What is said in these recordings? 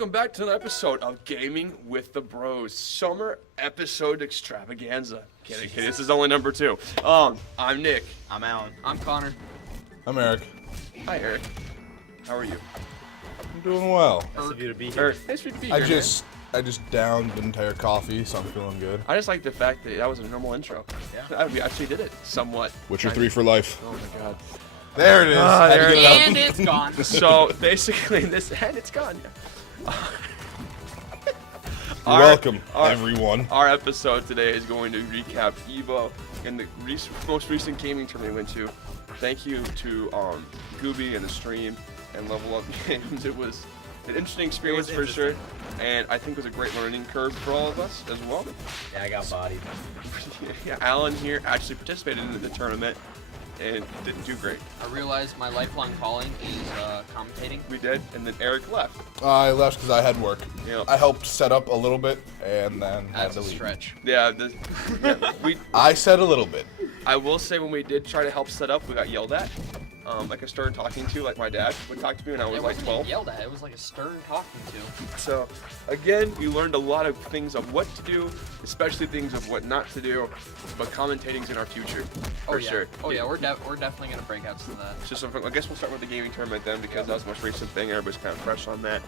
welcome back to another episode of Gaming with the Bros Summer Episode Extravaganza. Kidding. This is only number 2. I'm Nick. I'm Alan. I'm Connor. I'm Eric. Hi, Eric. How are you? I'm doing well. Nice of you to be here. Eric, nice to be here. I just downed an entire coffee, so I'm feeling good. I just like the fact that was a normal intro. Yeah. We actually did it somewhat. Witcher 3 for life. Oh my god. There it is. There it is. And it's gone. So basically, and it's gone. Yeah. You're welcome, everyone. Our episode today is going to recap EVO and the most recent gaming tournament we went to. Thank you to Gooby and the stream and Level Up Games. It was an interesting experience for sure, and I think it was a great learning curve for all of us as well. Yeah, I got bodied. Yeah, Alan here actually participated in the tournament and didn't do great. I realized my lifelong calling is commentating. We did, and then Eric left. I left because I had work. Yeah. I helped set up a little bit, and then had That's to a leave. stretch. Yeah, I said a little bit. I will say when we did try to help set up, we got yelled at. Like I started talking to, like my dad would talk to me when I was It like wasn't 12. yelled at. It was like a stern talking to. So, again, we learned a lot of things of what to do, especially things of what not to do. But commentating's in our future, for sure. Oh yeah, we're definitely gonna break out to that. It's just something. I guess we'll start with the gaming tournament then, because that was the most recent thing. Everybody's kind of fresh on that.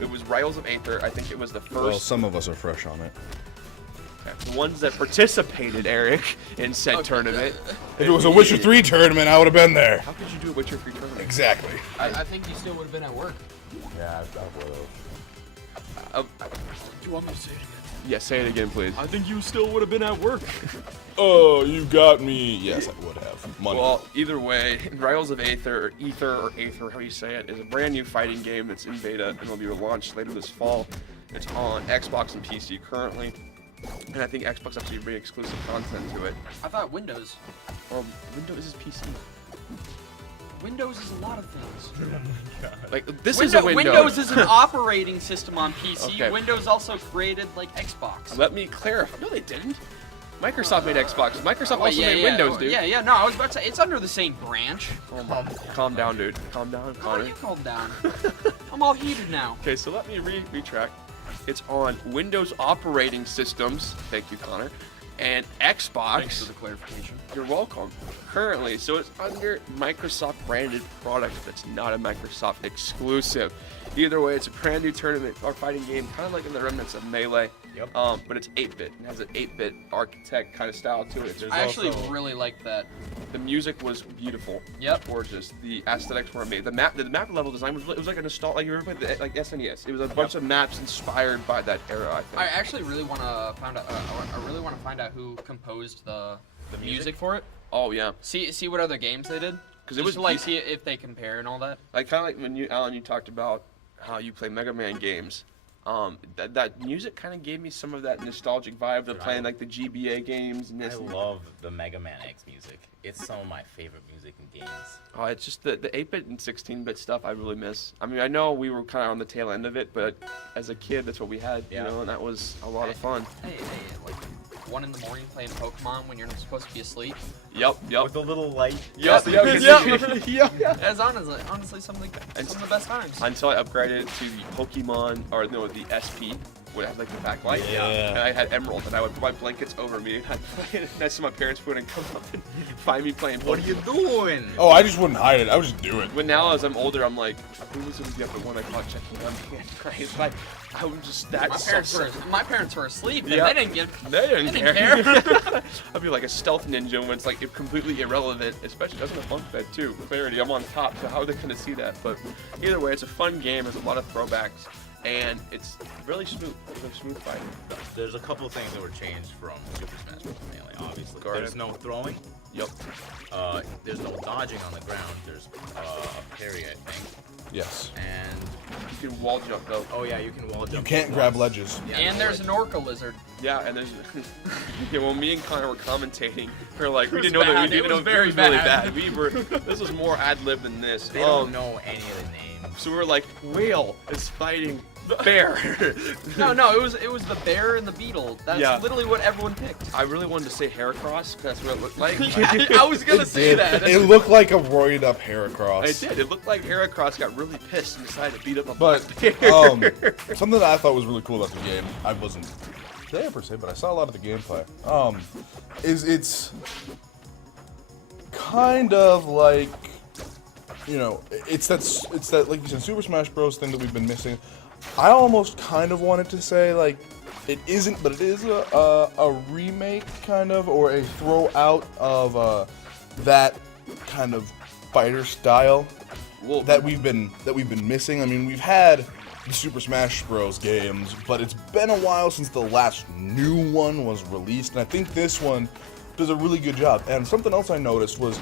It was Rivals of Aether. I think it was the first. Well, some of us are fresh on it. The ones that participated, Eric, in said tournament. If it was a Witcher 3 tournament, I would have been there. How could you do a Witcher 3 tournament? Exactly. I think you still would have been at work. Yeah, I would have. Do you want me to say it again? Yeah, say it again, please. I think you still would have been at work. Oh, you got me. Yes, I would have. Money. Well, either way, Rivals of Aether, or Aether, how you say it, is a brand new fighting game that's in beta and will be launched later this fall. It's on Xbox and PC currently, and I think Xbox actually bring exclusive content to it. I thought Windows. Windows is PC. Windows is a lot of things. Like this is a window. Windows is an operating system on PC. Okay. Windows also created like Xbox. Let me clarify. No, they didn't. Microsoft made Xbox. Microsoft also made Windows, dude. Yeah. No, I was about to say it's under the same branch. Oh my. Calm down, dude. Calm down, How are Connor. you calm down? I'm all heated now. Okay, so let me retract. It's on Windows operating systems. Thank you, Connor. And Xbox. Thanks for the clarification. You're welcome. Currently, so it's under Microsoft branded product that's not a Microsoft exclusive. Either way, it's a brand new tournament or fighting game, kind of like in the remnants of Melee. Yep. But it's 8-bit. It has an 8-bit architect kind of style to it. I actually really like that. The music was beautiful. Yep. Gorgeous. The aesthetics were amazing. The map level design was it was like a nostalgia. Like you ever played the, like SNES? It was a bunch of maps inspired by that era. I think. I actually really want to find out. I really want to find out who composed the music for it. Oh yeah. See what other games they did. Because it was to, like see if they compare and all that. like kind of like when you, Alan, you talked about how you play Mega Man games. That music kind of gave me some of that nostalgic vibe of playing like the GBA games and I this. love the Mega Man X music. It's some of my favorite music in games. Oh, it's just the 8-bit and 16-bit stuff I really miss. I mean, I know we were kind of on the tail end of it, but as a kid, that's what we had, you know, and that was a lot of fun. Hey, like 1 in the morning playing Pokemon when you're supposed to be asleep. Yep. With the little light. Yep. That's honestly some of the best times. Until I upgraded to the Pokemon, or no, the SP, where it had like the backlight. Yeah. And I had Emerald, and I would put my blankets over me, and I'd play it next to my parents' food and come up and find me playing Pokemon. What are you doing? Oh, I just wouldn't hide it. I would just do it. But now, as I'm older, I'm like, who was the other one I caught checking on me? Right? I was just that. My parents were asleep, and Yeah. they didn't get. They didn't care. I'd be like a stealth ninja when it's like completely irrelevant, especially doesn't a bunk bed too. Clarity, I'm on top, so how are they gonna see that? But either way, it's a fun game. There's a lot of throwbacks, and it's really smooth. It's a smooth fight. There's a couple of things that were changed from Super Smash Bros. Melee, obviously. Garden. There's no throwing. Yep. There's no dodging on the ground. There's a parry, I think. Yes. And You can wall jump though. oh yeah, you can wall jump. You can't grab ledges. Yeah, And there's an Orca lizard. Yeah, and there's yeah. When me and Connor were commentating, we were like, we It didn't was know that. bad. We didn't It know was it very was really bad. bad. We were. This was more ad lib than this. They don't know any of the names. So we were like, whale is fighting Bear. No, it was the bear and the beetle. That's Yeah. literally what everyone picked. I really wanted to say Heracross, because that's what it looked like. I was gonna say that. It looked like a roided up Heracross. It did. It looked like Heracross got really pissed and decided to beat up a But black bear. something that I thought was really cool about the game, I wasn't there per se, but I saw a lot of the gameplay. Is it's kind of like, you know, it's that like you said, Super Smash Bros. Thing that we've been missing. I almost kind of wanted to say like it isn't, but it is a remake kind of, or a throw out of that kind of fighter style Well, that we've been missing. I mean, we've had the Super Smash Bros. Games, but it's been a while since the last new one was released, and I think this one does a really good job. And something else I noticed was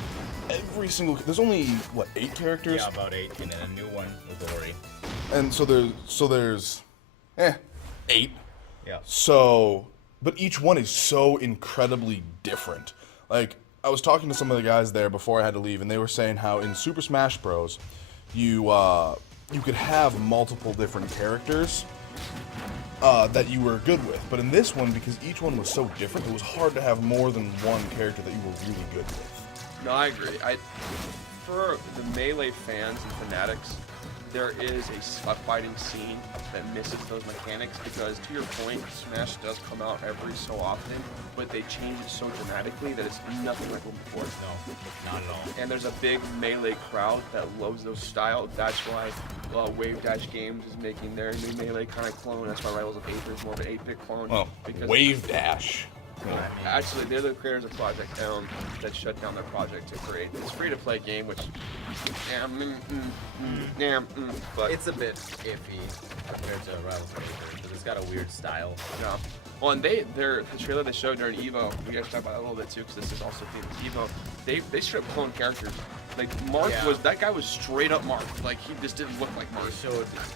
there's only what 8 characters, Yeah, about 8, and then a new one with Ori. and so there's 8. Yeah. So, but each one is so incredibly different. Like, I was talking to some of the guys there before I had to leave, and they were saying how in Super Smash Bros. You could have multiple different characters that you were good with, but in this one, because each one was so different, it was hard to have more than one character that you were really good with. No, I agree. For the Melee fans and fanatics, there is a fighting scene that misses those mechanics because, to your point, Smash does come out every so often, but they change it so dramatically that it's nothing like one before. No, not at all. And there's a big Melee crowd that loves those styles. That's why Wave Dash Games is making their new Melee kind of clone. That's why Rivals of Aether is more of an 8-bit clone. Oh, because Wave Dash. Actually, they're the creators of Project Elm that shut down their project to create this free-to-play game, which, but It's a bit iffy compared to Rivals of Aether, because it's got a weird style. no. Well, and the trailer they showed during Evo, we guys talked about that a little bit too, because this is also themed Evo. They strip clone characters. Like Mark Yeah. that guy was straight up Mark. Like he just didn't look like Mark.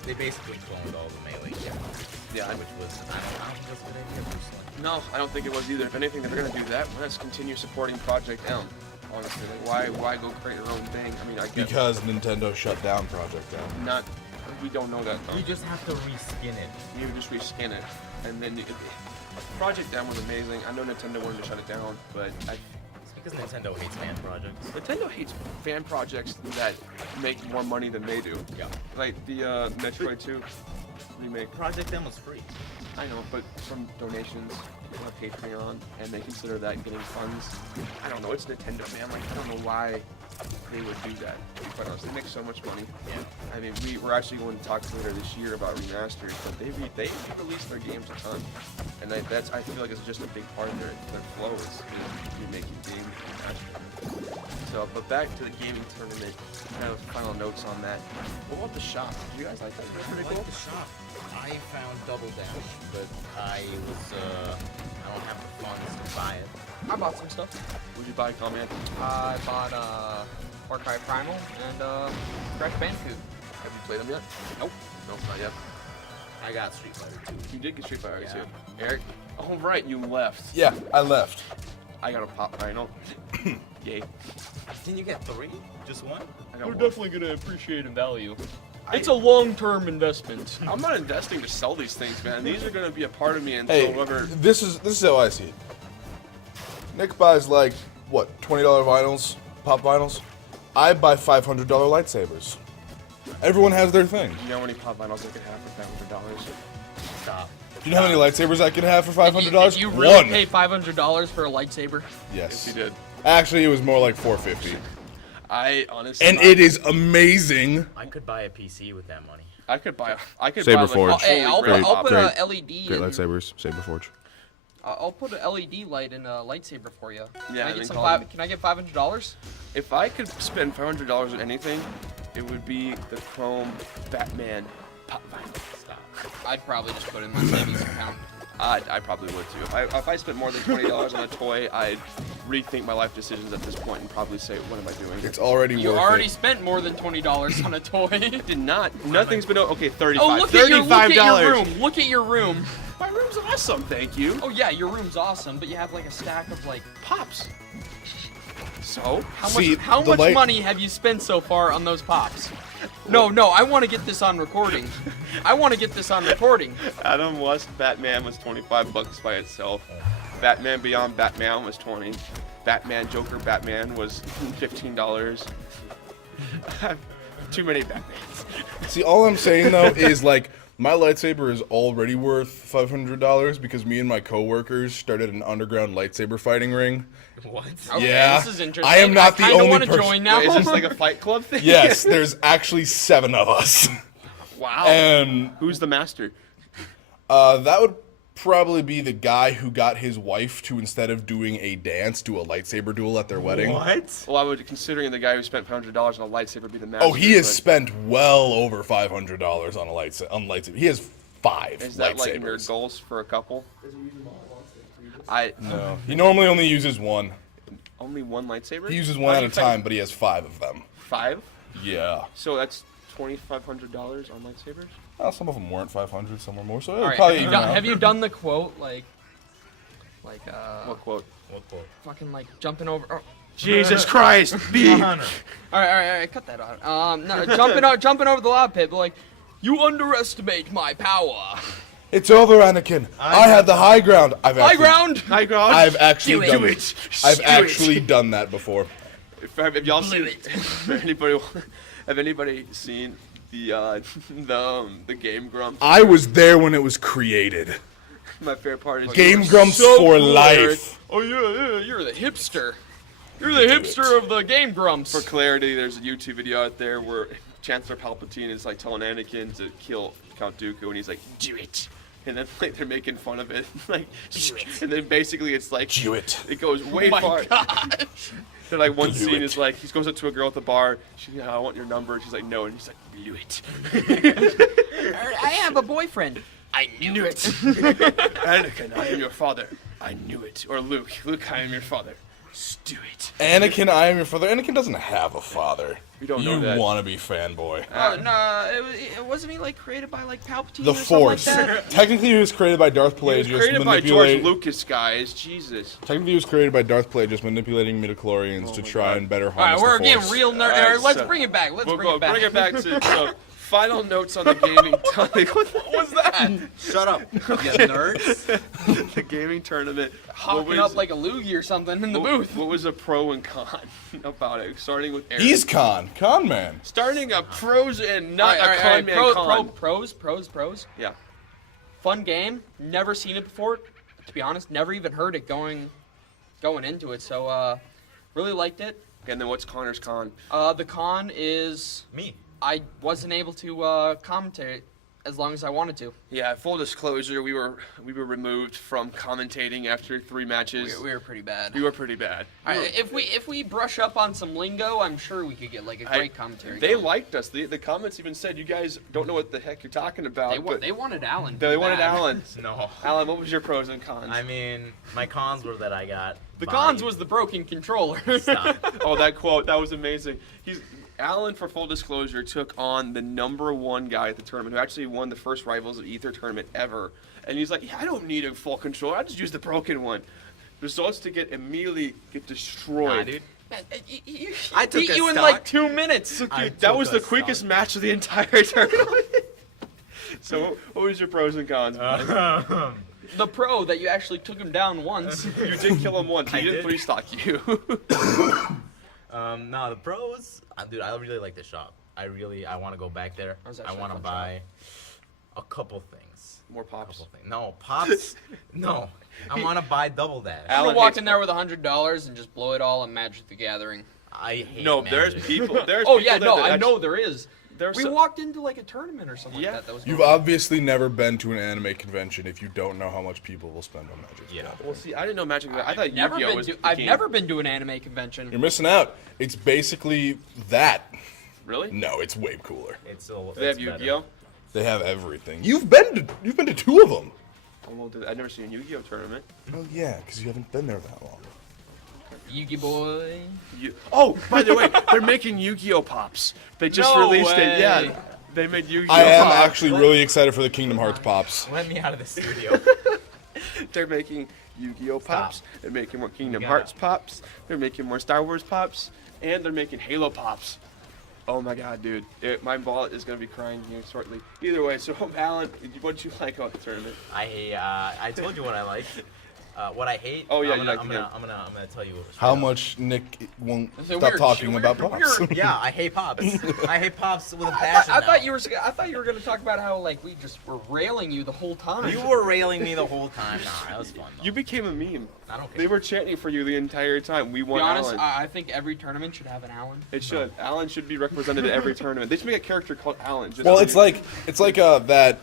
They basically cloned all the Melee characters. Yeah. Which was, I don't think that's a good idea, personally. No, I don't think it was either. If anything, if they're gonna do that, let's continue supporting Project Elm. Honestly, like why go create your own thing? I mean, I guess Because Nintendo shut down Project M. not. We don't know that though. You just have to reskin it. You just reskin it, and then Project M was amazing. I know Nintendo wanted to shut it down, but It's because Nintendo hates fan projects. Nintendo hates fan projects that make more money than they do. Yeah. Like the Metroid 2 remake. Project M was free. I know, but from donations on Patreon, and they consider that getting funds. I don't know. It's Nintendo, man. Like I don't know why they would do that. To be quite honest, they make so much money. Yeah. I mean, we're actually going to talk later this year about remasters, but they release their games a ton, and I feel like it's just a big part of their flow is remaking games remastered. So, but back to the gaming tournament. Kind of final notes on that. What about the shop? Did you guys like that? It was pretty cool. The shop. I found Double Dash, but I don't have the funds to buy it. I bought some stuff. Would you buy Comment? I bought Far Cry Primal and Crash Bandicoot. Have you played them yet? Nope. Nope, not yet. I got Street Fighter 2. You did get Street Fighter Yeah. too. Eric? Oh, right, you left. Yeah, I left. I got a pop vinyl. Yay. Didn't you get 3? Just one? I got We're one. definitely gonna appreciate in value. It's a long-term investment. I'm not investing to sell these things, man. These are gonna be a part of me until Hey, whoever. this is how I see it. Nick buys like what $20 vinyls, pop vinyls. I buy $500 lightsabers. Everyone has their thing. You know how many pop vinyls I could have for $500? Stop. Do you know how many lightsabers I could have for $500? Did you really One. pay $500 for a lightsaber? Yes, Yes. you did. Actually, it was more like $450. I honestly. And it is amazing. I could buy a PC with that money. I could buy. Saber buy like Forge. a Oh, hey, I'll holy put grail a pop. LED. Great in, lightsabers, Saberforge. I'll put an LED light in a lightsaber for you. Yeah, and Can I get then call it- Can I get $500? If I could spend $500 on anything, it would be the Chrome Batman pop vinyl. Stop. I'd probably just put it in my savings account. I probably would too. If I spent more than $20 on a toy, I'd rethink my life decisions at this point and probably say, what am I doing? It's already You worth already it. spent more than $20 on a toy. Did not. Nothing's been okay. 35. Oh, look at your $35. room. Look at your room. My room's awesome. Thank you. Oh yeah, your room's awesome, but you have like a stack of like Pops. So how See, much the light- money have you spent so far on those pops? No, I want to get this on recording. Adam West Batman was $25 by itself. Batman Beyond Batman was 20. Batman Joker Batman was $15. Too many Batmans. See, all I'm saying though is like my lightsaber is already worth $500 because me and my coworkers started an underground lightsaber fighting ring. What? Okay, Yeah. this is interesting. I am not the kinda only wanna person- join now. Wait, is this like a Fight Club thing? Yes, there's actually 7 of us. Wow. And Who's the master? that would probably be the guy who got his wife to, instead of doing a dance, do a lightsaber duel at their wedding. What? Well, I would, considering the guy who spent $500 on a lightsaber, be the master. Oh, he has but spent well over $500 on a lightsaber. He has 5 Is that like your lightsabers. goals for a couple? No, he normally only uses one. Only one lightsaber? He uses How one do at you a think- time, but he has 5 of them. 5? Yeah. So that's $2,500 on lightsabers? Well, some of them weren't 500, some were more. So All it'll right, probably have, you even done, out. have you done the quote like What quote? What quote? fucking like jumping over? Oh. Jesus Christ! B! Connor. All right, cut that out. No, jumping over the lava pit, but like, you underestimate my power. It's over, Anakin. I had the high ground. High ground. High ground! I've actually Do done it. I've Do it. actually done that before. If y'all seen Blew it. have anybody seen the Game Grumps? I was there when it was created. My favorite part is Game you were Grumps so for cool, life. Eric. Oh yeah, you're the hipster. You're the hipster of the Game Grumps. For clarity, there's a YouTube video out there where Chancellor Palpatine is like telling Anakin to kill Count Dooku, and he's like, "Do it," and then like they're making fun of it, like, and then basically it's like, Do it. It goes way Oh my far. gosh. So like one Do scene it. is like he goes up to a girl at the bar. She's like, "I want your number." And she's like, "No," and he's like, "Do it." I have a boyfriend. I knew it. Anakin, I am your father. I knew it. Or Luke, I am your father. Just do it. Anakin, I am your father. Anakin doesn't have a father. We don't know You that. wanna be fanboy. No, it wasn't he like created by like Palpatine The or something like Force. that? Technically, he was created by Darth He was Plagueis. created by George Lucas, guys. Jesus. Technically, he was created by Darth Plagueis, manipulating midichlorians to my try God. and better All right, harness we're the getting Force. real nerd. Alright, Let's so bring it back. Bring it back to so, final notes on the gaming. What was that? Shut up, you nerds. The gaming tournament. Hawking up like a loogie or something in the booth. What was a pro and con about it? Starting with Eric. He's con man. starting a pros and not All right, a con man con. Pros. Yeah. Fun game. Never seen it before. To be honest, never even heard it going into it. So really liked it. And then what's Connor's con? The con is Me. I wasn't able to commentate as long as I wanted to. Yeah, full disclosure, we were removed from commentating after 3 matches. We were pretty bad. We were pretty bad. All right, if we brush up on some lingo, I'm sure we could get like a great commentary. They going. liked us. The comments even said, "You guys don't know what the heck you're talking about." but They wanted Alan. they wanted bad. Alan. No. Alan, what was your pros and cons? I mean, my cons were that I got. The bodied. cons was the broken controller. Stop. Oh, that quote, that was amazing. Alan, for full disclosure, took on the #1 guy at the tournament who actually won the first Rivals of Aether tournament ever. And he's like, "Yeah, I don't need a full controller. I just use the broken one." Results to immediately get destroyed. Nah, dude. I took beat a you in stock. like 2 minutes. I That took was a the quickest stock. match of the entire tournament. So, what was your pros and cons? The pro that you actually took him down once. You did kill him once. He I didn't did. 3-stock you. No, the pros, dude, I really like the shop. I want to go back there. That was I actually want a to fun buy a couple things. More pops. Couple things. No, pops. No, I want to buy Double Dash. I'm Alan gonna walk hates in there with $100 and just blow it all on Magic the Gathering. I hate No, Magic. there's people. There's Oh people yeah, there no, that I know actually- there is. there's We some- walked into like a tournament or something Yeah. like that. That was You've going on. obviously never been to an anime convention if you don't know how much people will spend on Magic. Yeah. Well, see, I didn't know Magic. I thought Never Yu-Gi-Oh been was. to, the I've king. never been to an anime convention. You're missing out. It's basically that. Really? No, it's way cooler. It's still. Do they have it's better. Yu-Gi-Oh? They have everything. You've been to 2 of them. Oh, well, I've never seen a Yu-Gi-Oh tournament. Oh yeah, because you haven't been there that long. Yugi boy. Oh, by the way, they're making Yu-Gi-Oh pops. They just No released way. it. Yeah, they made Yu-Gi-Oh. I am pops. actually really excited for the Kingdom Hearts pops. Let me out of the studio. They're making Yu-Gi-Oh pops. Stop. They're making more Kingdom You Hearts gotta- pops. They're making more Star Wars pops, and they're making Halo pops. Oh my god, dude. My wallet is going to be crying here shortly. Either way, so Alan, what did you like about the tournament? I told you what I like. What I hate. Oh, yeah, I'm you gonna, like I'm the gonna, I'm gonna, I'm gonna tell you. How much Nick won't It's a stop weird talking shit, about weird- pops. weird- Yeah, I hate pops. I hate pops with a passion. I now. thought you were gonna talk about how like we just were railing you the whole time. You were railing me the whole time. Nah, that was fun. Though. You became a meme. I don't care. They were chanting for you the entire time. We To won be honest, Alan. I think every tournament should have an Alan. It should. Alan should be represented at every tournament. They should make a character called Alan. Just Well, for it's you. like that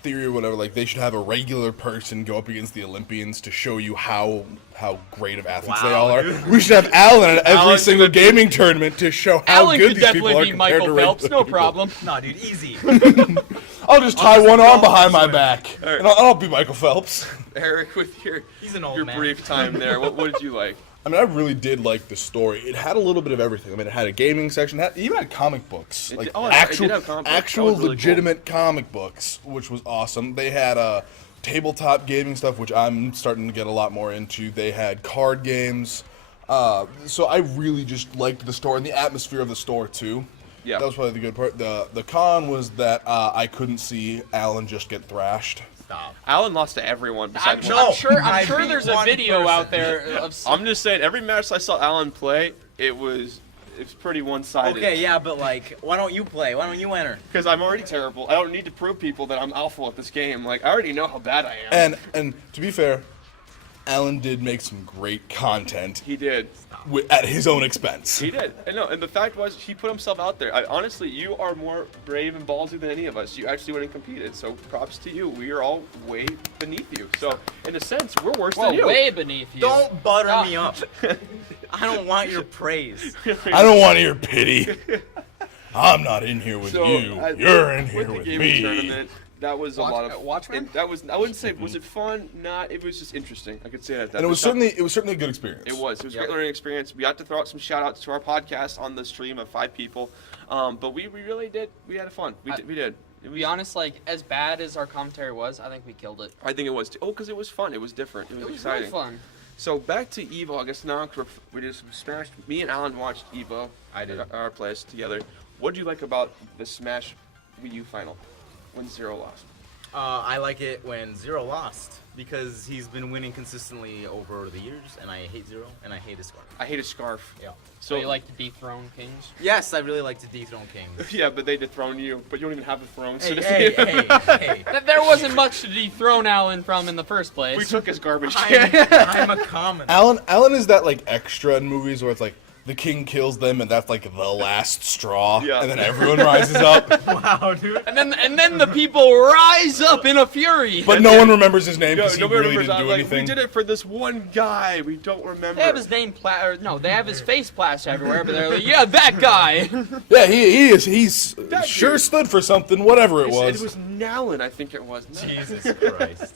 theory or whatever. Like they should have a regular person go up against the Olympians to show you how great of athletes they Wow, all are. dude. We should have Alan at every Alan single should be- gaming tournament to show how Alan good could these people definitely are be compared to Michael regular Phelps, no people. problem. Nah, dude, easy. I'll just tie just one go arm and behind my swim. back, Alright. and I'll be Michael Phelps. Eric, with your He's an old your man. brief time there, what did you like? I mean, I really did like the story. It had a little bit of everything. I mean, it had a gaming section, it even had comic books, It like did- oh, it actual, did have comic books. That actual was really cool. legitimate comic books, which was awesome. They had tabletop gaming stuff, which I'm starting to get a lot more into. They had card games. So I really just liked the store and the atmosphere of the store too. Yeah. That was probably the good part. The con was that I couldn't see Alan just get thrashed. Stop. Alan lost to everyone I'm, besides No. one. I'm sure. I I'm sure beat there's a one video person. out there of. I'm just saying, every match I saw Alan play, it's pretty one-sided. Okay, yeah, but like, why don't you play? Why don't you enter? Because I'm already terrible. I don't need to prove people that I'm alpha at this game. Like, I already know how bad I am. And to be fair, Alan did make some great content He did. at his own expense. He did. And no, and the fact was, he put himself out there. Honestly, you are more brave and ballsy than any of us. You actually went and competed. So props to you. We are all way beneath you. So in a sense, we're worse Well, than you. way beneath you. Don't butter Ah. me up. I don't want your praise. I don't want your pity. I'm not in here with So, you. I- You're in here the with gaming me. tournament, that was a lot of Watchmen? That was, I wouldn't say, was it fun? Not. It was just interesting. I could say that. And it was certainly a good experience. It was. It was a Yep. great learning experience. We got to throw out some shout outs to our podcast on the stream of 5 people. But we really did. We had fun. We did. It To was, be honest, like as bad as our commentary was, I think we killed it. I think it was. Oh, because it was fun. It was different. It was It was exciting. really fun. So back to Evo. I guess now 'cause we did some Smash. Me and Alan watched Evo. I did. At our place together. What do you like about the Smash Wii U final when Zero lost? I like it when Zero lost because he's been winning consistently over the years, and I hate Zero, and I hate his scarf. I hate a scarf. Yeah. So you like to dethrone kings? Yes, I really like to dethrone kings. Yeah, but they dethrone you. But you don't even have a throne. So Hey, hey, hey, hey. There wasn't much to dethrone Alan from in the first place. We took his garbage can. I'm a common. Alan is that like extra in movies where it's like the king kills them and that's like the last straw, Yeah. and then everyone rises up, Wow, dude. and then the people rise up in a fury. but no one remembers his name because he nobody really remembers didn't do that. anything. We did it for this one guy. We don't remember. They have his name they have his face plastered everywhere, but they're like, yeah, that guy. Yeah, he's That sure dude. stood for something, whatever it was. It was Nalin, I think it was. Jesus Christ.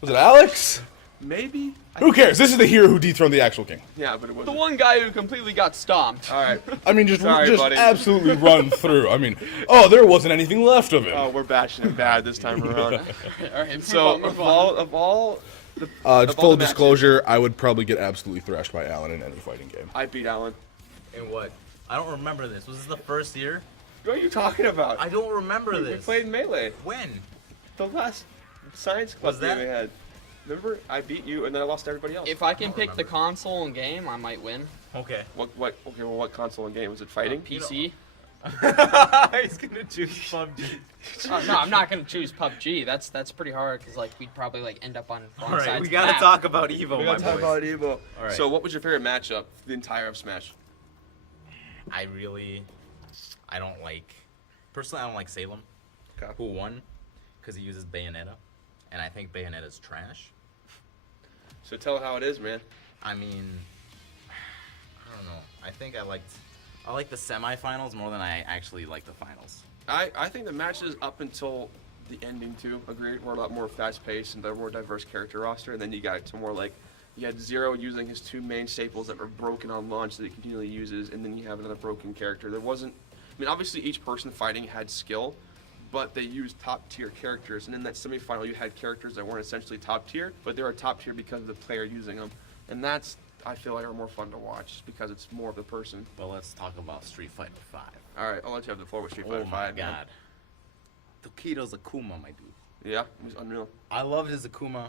Was it Alex? Maybe. Who cares? This is the hero who dethroned the actual king. Yeah, but it The wasn't. one guy who completely got stomped. All right. I mean, just Sorry, buddy. absolutely run through. I mean, there wasn't anything left of it. Oh, we're bashing him bad this time around. All right, So move on. of all the Full the matches- disclosure, I would probably get absolutely thrashed by Alan in any fighting game. I beat Alan. And what? I don't remember this. Was this the first year? What are you talking about? I don't remember we this. played Melee. When? The last Science Club Was that- game we had. Remember? I beat you and then I lost to everybody else. If I can pick the console and game, I might win. Okay. What console and game? Was it fighting? PC. He's gonna choose PUBG. No, I'm not gonna choose PUBG. That's pretty hard because like we'd probably like end up on wrong All right, sides we of gotta the map. talk about Evo, We my gotta talk boys. about Evo. All right. So what was your favorite matchup the entire of Smash? I don't like. Personally, I don't like Salem. Okay. Who won? Because he uses Bayonetta, and I think Bayonetta's trash. So tell how it is, man. I mean, I don't know. I think I liked the semifinals more than I actually liked the finals. I think the matches up until the ending too, agreed, were a lot more fast paced and they're more diverse character roster, and then you got to more like you had Zero using his 2 main staples that were broken on launch that he continually uses, and then you have another broken character. There wasn't, I mean, obviously each person fighting had skill, but they used top tier characters, and in that semifinal you had characters that weren't essentially top tier, but they were top tier because of the player using them, and that's I feel like are more fun to watch just because it's more of the person. But let's talk about Street Fighter 5. All right, I'll let you have the floor with Street Fighter Oh my 5. man. god. Tokido's Akuma, my dude. Yeah, it was unreal. I loved his Akuma.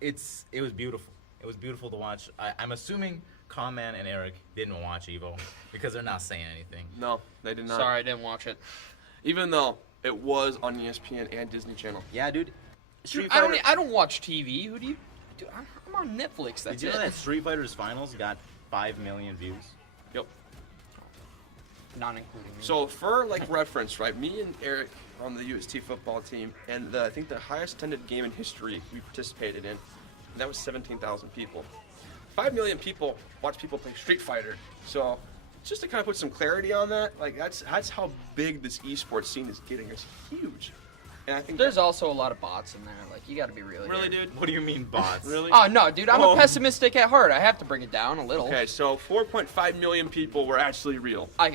It was beautiful. It was beautiful to watch. I'm assuming Conman and Eric didn't watch Evo because they're not saying anything. No, they did not. Sorry, I didn't watch it. Even though it was on ESPN and Disney Channel. Yeah, dude. Dude, Street I Fighter. don't watch TV. Who do you? Dude, I'm on Netflix. That's Did you it. know that Street Fighter's finals got 5 million views? Yep. Not including me. So for like reference, right? Me and Eric are on the UST football team, and I think the highest attended game in history we participated in, and that was 17,000 people. 5 million people watch people play Street Fighter. So just to kind of put some clarity on that, like that's how big this esports scene is getting. It's huge, and I think There's also a lot of bots in there. Like, you got to be really. really, here. dude. What do you mean bots? Really? Oh no, dude! I'm Oh. a pessimistic at heart. I have to bring it down a little. Okay, so 4.5 million people were actually real. I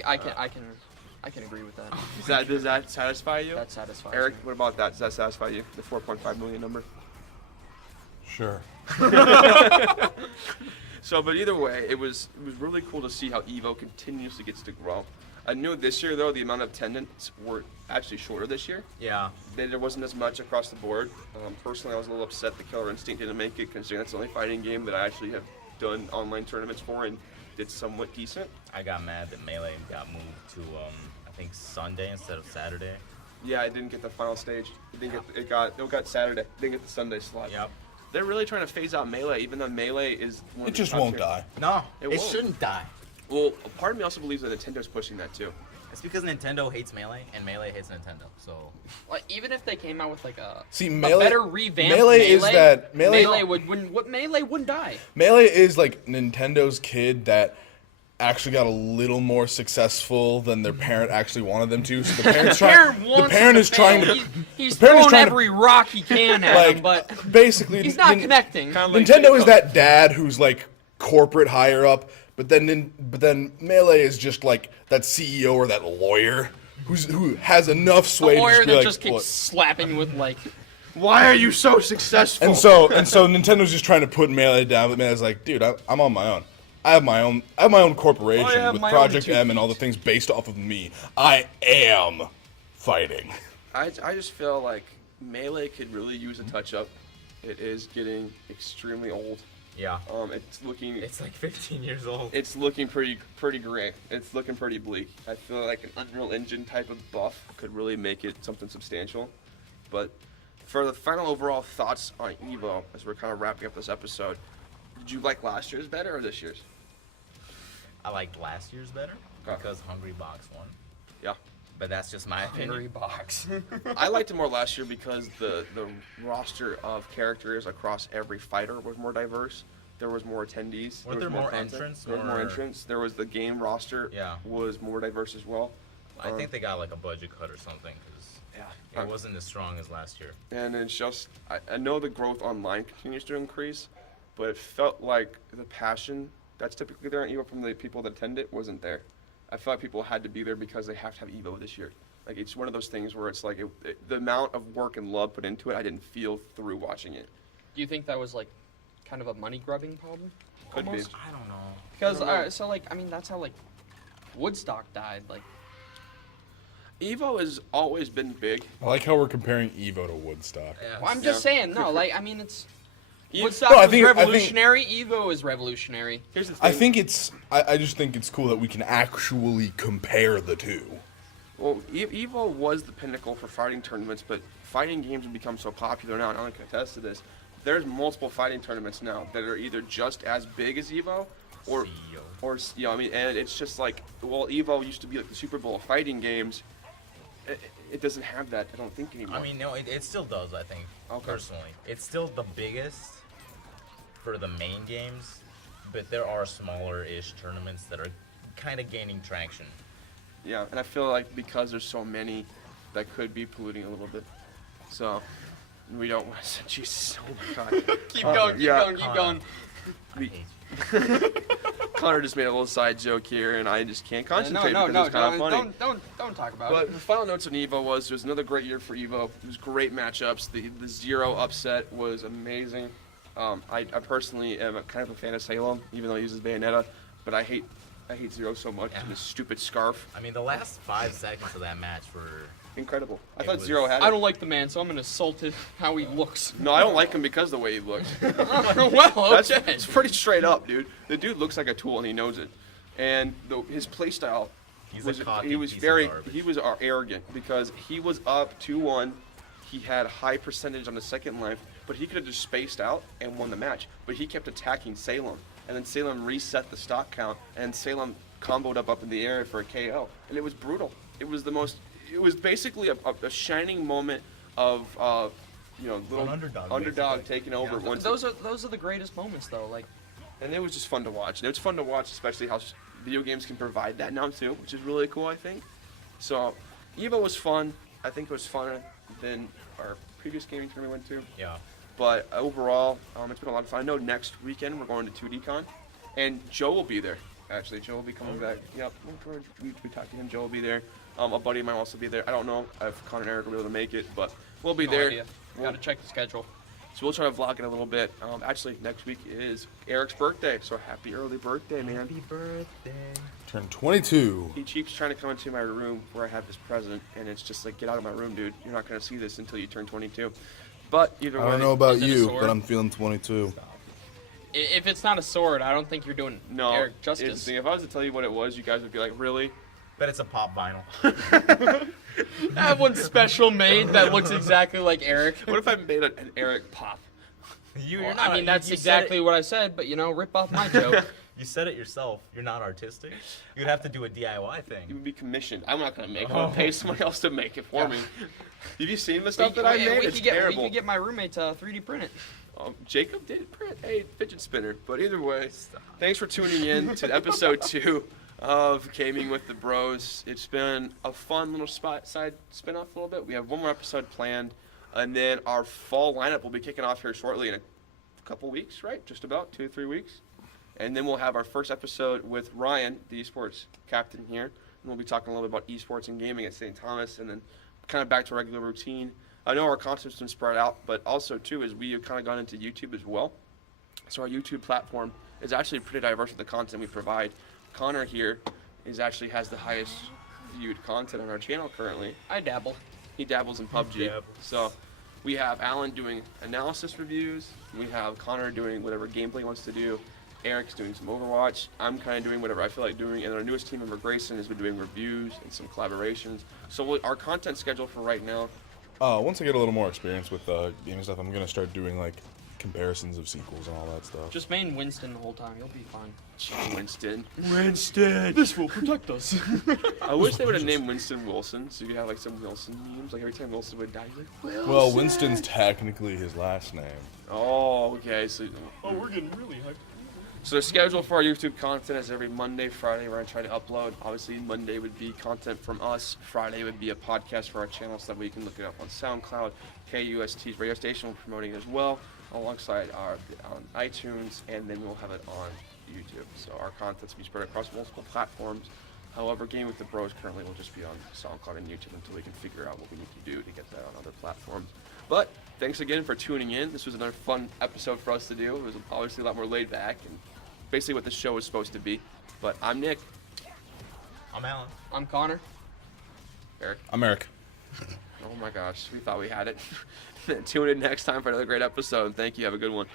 can agree with that. Does that satisfy you? That satisfies Eric, me. what about that? Does that satisfy you? The 4.5 million number? Sure. So, but either way, it was really cool to see how Evo continuously gets to grow. I knew this year though the amount of attendance were actually shorter this year. Yeah. There wasn't as much across the board. Personally, I was a little upset the Killer Instinct didn't make it, considering that's the only fighting game that I actually have done online tournaments for and did somewhat decent. I got mad that Melee got moved to I think Sunday instead of Saturday. Yeah, I didn't get the final stage. It got Saturday. Didn't get the Sunday slot. Yep. They're really trying to phase out Melee, even though Melee is one It of the just top won't tier. die. No, It it won't. shouldn't die. Well, a part of me also believes that Nintendo's pushing that too. It's because Nintendo hates Melee and Melee hates Nintendo. So Like, even if they came out with like a Melee, better revamped Melee is that Melee Melee wouldn't die. Melee is like Nintendo's kid that actually got a little more successful than their parent actually wanted them to. So the parent's the parent is trying to He's the parent is throwing trying to- every rock he can at like him, but basically he's not Nin- connecting. Nintendo is that dad who's like corporate higher up, but then Melee is just like that CEO or that lawyer who has enough The sway lawyer to that just be like, just keeps "Look." slapping with like. Why are you so successful? And so Nintendo's just trying to put Melee down, but Melee's like, dude, I'm on my own. I have my own corporation I have with my Project own 2 M and all the things based off of me. I am fighting. I just feel like Melee could really use a touch up. It is getting extremely old. yeah, It's like 15 years old. it's looking pretty gray. It's looking pretty bleak. I feel like an Unreal Engine type of buff could really make it something substantial. But for the final overall thoughts on Evo, as we're kind of wrapping up this episode, did you like last year's better or this year's? I liked last year's better Okay. because Hungry Box won. Yeah. But that's just my Hungry opinion. box. I liked it more last year because the roster of characters across every fighter was more diverse. There was more attendees. Weren't there was there more content. entrants, There was more or- entrants. There was the game roster. Yeah. Was more diverse as well. I think they got like a budget cut or something because Yeah. it wasn't as strong as last year. And it's just I know the growth online continues to increase, but it felt like the passion that's typically there, even from the people that attend it, wasn't there. I felt like people had to be there because they have to have Evo this year. Like it's one of those things where it's like the amount of work and love put into it, I didn't feel through watching it. Do you think that was like kind of a money grubbing problem? Could Almost? be. I don't know. Because I don't know. so like I mean that's how like Woodstock died. Like Evo has always been big. I like how we're comparing Evo to Woodstock. well, I'm just saying no. Like I mean it's Woodstock No, I was think- I think- revolutionary. Evo is revolutionary. Here's the thing. I think I just think it's cool that we can actually compare the two. Well, Evo was the pinnacle for fighting tournaments, but fighting games have become so popular now, and I can attest to this. There's multiple fighting tournaments now that are either just as big as Evo, or I mean, and it's just like, well, Evo used to be like the Super Bowl of fighting games. It doesn't have that, I don't think, anymore. I mean, no, it still does, I think, Okay. personally. It's still the biggest for the main games, but there are smaller-ish tournaments that are kind of gaining traction. yeah, and I feel like because there's so many, that could be polluting a little bit. So, we don't want to, Jesus, oh my God. Keep going, keep keep going. I We- hate Connor just made a little side joke here, and I just can't concentrate No, because it's kind of funny. don't talk about But it. the final notes on Evo was it was another great year for Evo. It was great matchups. The Zero upset was amazing. I personally am kind of a fan of Salem, even though he uses Bayonetta, but I hate Zero so much and his stupid scarf. I mean, the last 5 seconds of that match were. Incredible. I It thought was- Zero had it. I don't like the man, so I'm gonna insult it how he looks. No, I don't like him because of the way he looks. Well, That's okay. it's pretty straight up, dude. The dude looks like a tool and he knows it. And his play style He's was a cocky he was piece very of garbage. he was arrogant because he was up 2-1. He had high percentage on the second life, but he could have just spaced out and won the match. But he kept attacking Salem, and then Salem reset the stock count, and Salem comboed up in the air for a KO, and it was brutal. It was the most. It was basically a shining moment of little An underdog, basically. taking over. Yeah. Once Those are the greatest moments, though. Like, and it was just fun to watch. And it was fun to watch, especially how video games can provide that now too, which is really cool, I think. So, Evo was fun. I think it was funner than our previous gaming tournament we went to. Yeah. But overall, it's been a lot of fun. I know next weekend we're going to 2DCon, and Joe will be there. Actually, Joe will be coming back. Yep, we talked to him. Joe will be there. A buddy of mine will also be there. I don't know if Connor and Eric will be able to make it, but we'll be no there. idea. Gotta check the schedule. So we'll try to vlog it a little bit. Actually, next week is Eric's birthday, so happy early birthday, man. Happy birthday. Turned 22. He keeps trying to come into my room where I have this present, and it's just like, get out of my room, dude. You're not going to see this until you turn 22. But either way. I don't know about Is it a you, sword? but I'm feeling 22. If it's not a sword, I don't think you're doing No, Eric justice. if I was to tell you what it was, you guys would be like, really? Bet it's a pop vinyl. I have one special made that looks exactly like Eric. What if I made an Eric pop? You're I mean, that's exactly what I said, but rip off my joke. You said it yourself. You're not artistic. You'd have to do a DIY It thing. would be commissioned. I'm not going to make it. I'm going to pay somebody else to make it for me. Have you seen the stuff that I made? It's We terrible. could get my roommate to 3D print it. Jacob did print a fidget spinner. But either way, thanks for tuning in to episode 2 of Gaming with the Bros. It's been a fun little side spin-off a little bit. We have one more episode planned, and then our fall lineup will be kicking off here shortly in a couple weeks, right? Just about 2 or 3 weeks. And then we'll have our first episode with Ryan, the esports captain here. And we'll be talking a little bit about esports and gaming at St. Thomas, and then kind of back to regular routine. I know our content's been spread out, but also, too, is we have kind of gone into YouTube as well. So our YouTube platform is actually pretty diverse with the content we provide. Connor here actually has the highest viewed content on our channel currently. I dabble. He dabbles in PUBG. dabbles. So we have Alan doing analysis reviews. We have Connor doing whatever gameplay he wants to do. Eric's doing some Overwatch. I'm kind of doing whatever I feel like doing. And our newest team member, Grayson, has been doing reviews and some collaborations. So our content schedule for right now, Once I get a little more experience with gaming stuff, I'm gonna start doing like comparisons of sequels and all that stuff. Just main Winston the whole time. You'll be fine. Winston. This will protect us. I wish they would have named Winston Wilson, so you could have like some Wilson memes. Like every time Wilson would die, he's like, Wilson. Well, Winston's technically his last name. Oh, okay. So, we're getting really hyped. So the schedule for our YouTube content is every Monday, Friday. We're gonna try to upload. Obviously, Monday would be content from us. Friday would be a podcast for our channel, so that way you can look it up on SoundCloud. KUST's radio station will be promoting it as well, alongside our on iTunes, and then we'll have it on YouTube. So our content's will be spread across multiple platforms. However, Gaming with the Bros currently will just be on SoundCloud and YouTube until we can figure out what we need to do to get that on other platforms. But thanks again for tuning in. This was another fun episode for us to do. It was obviously a lot more laid back and basically what the show is supposed to be. But I'm Nick. I'm Alan. I'm Connor. Eric. I'm Eric. Oh my gosh, we thought we had it. Tune in next time for another great episode. Thank you. Have a good one.